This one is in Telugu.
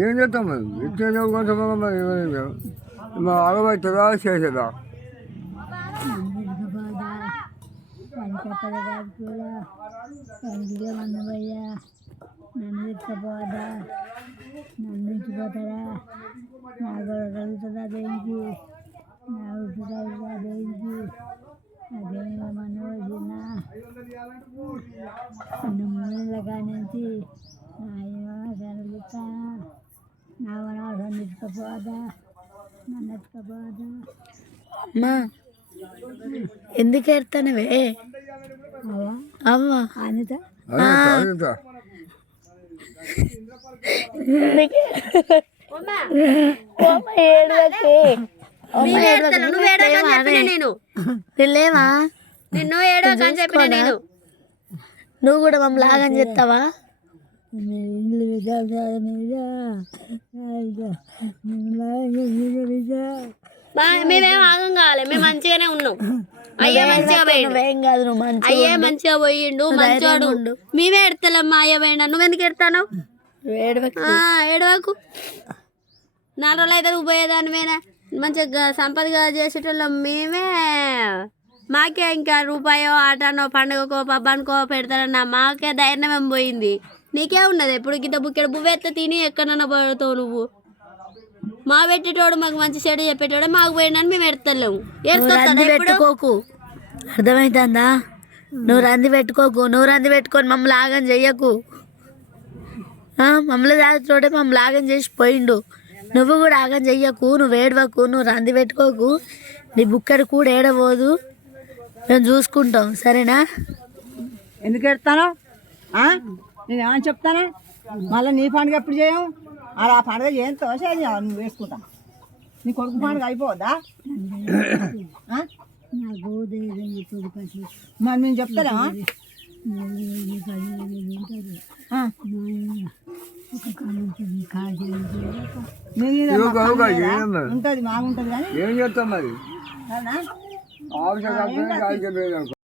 ఏం చేస్తాం మరి ఇచ్చేది కొంచెం మరి మా అగబడుతుందా చేసేదా నన్ను ఎత్తుకపోదా నన్ను ఇచ్చిపోతాడా నా గొడవ కలుగుతుందా దేనికి నా ఉట్టుదా దేనికి అదేమో మన వచ్చిన నన్ను మూడేళ్ళ కానించి కలుగుతా నా నన్ను ఎత్తుకపోదా నన్ను ఎత్తుకపోదా అమ్మా ఎందుకు ఎడతానవే అవ్వ అనిత లేవా నిన్ను ఏడో అని చెప్పిన నేను నువ్వు కూడా మమ్మల్ని లాగని చెప్తావా మేమేం ఆగం కావాలి మేము మంచిగానే ఉన్నాం అయ్యే మంచిగా పోయిండు అయ్యే మంచిగా పోయిండు మంచోడు మేమే ఎడతలేమ్మా అయ్యే పోయిండు నువ్వెందుకు ఎడతాను ఏడవకు 4 రోజులు అయితే నువ్వు పోయేదానివేనా మంచిగా సంపదగా చేసేటోళ్ళం మేమే మాకే ఇంకా రూపాయో ఆటనో పండుగకో పబ్బానికో పెడతారన్న మాకే ధైర్యం పోయింది నీకే ఉన్నది ఎప్పుడు గిట్ట బుక్కెడు బువ్వెత్త తిని ఎక్కడన్నా పోతావు నువ్వు మా పెట్టేటోడు మాకు మంచి చెడు చెప్పేటోడే మాకు పోయిండని మేము ఎడతలేము పెట్టుకోకు అర్థమవుతుందా నువ్వు రంది పెట్టుకోకు నువ్వు రంది పెట్టుకొని మమ్మల్ని ఆగం చెయ్యకు మమ్మల్ని దాచుతోటే మమ్మల్ని ఆగం చేసి పోయిండు నువ్వు కూడా ఆగం చెయ్యకు నువ్వు ఏడవకు నువ్వు రంది పెట్టుకోకు నీ బుక్కడి కూడా ఏడవోదు మేము చూసుకుంటాం సరేనా ఎందుకు ఎడతాను నేను ఏమని చెప్తానా మళ్ళీ నీ పండుగ ఎప్పుడు చేయము అలా ఆ పండుగ చేయని తోసేది నువ్వు వేసుకుంటా నీ కొడుకు పండుగ అయిపోద్దా మరి మేము చెప్తారా ఉంటుంది బాగుంటుంది కానీ ఏం చేస్తాం మరి సరేనా ఆవిడ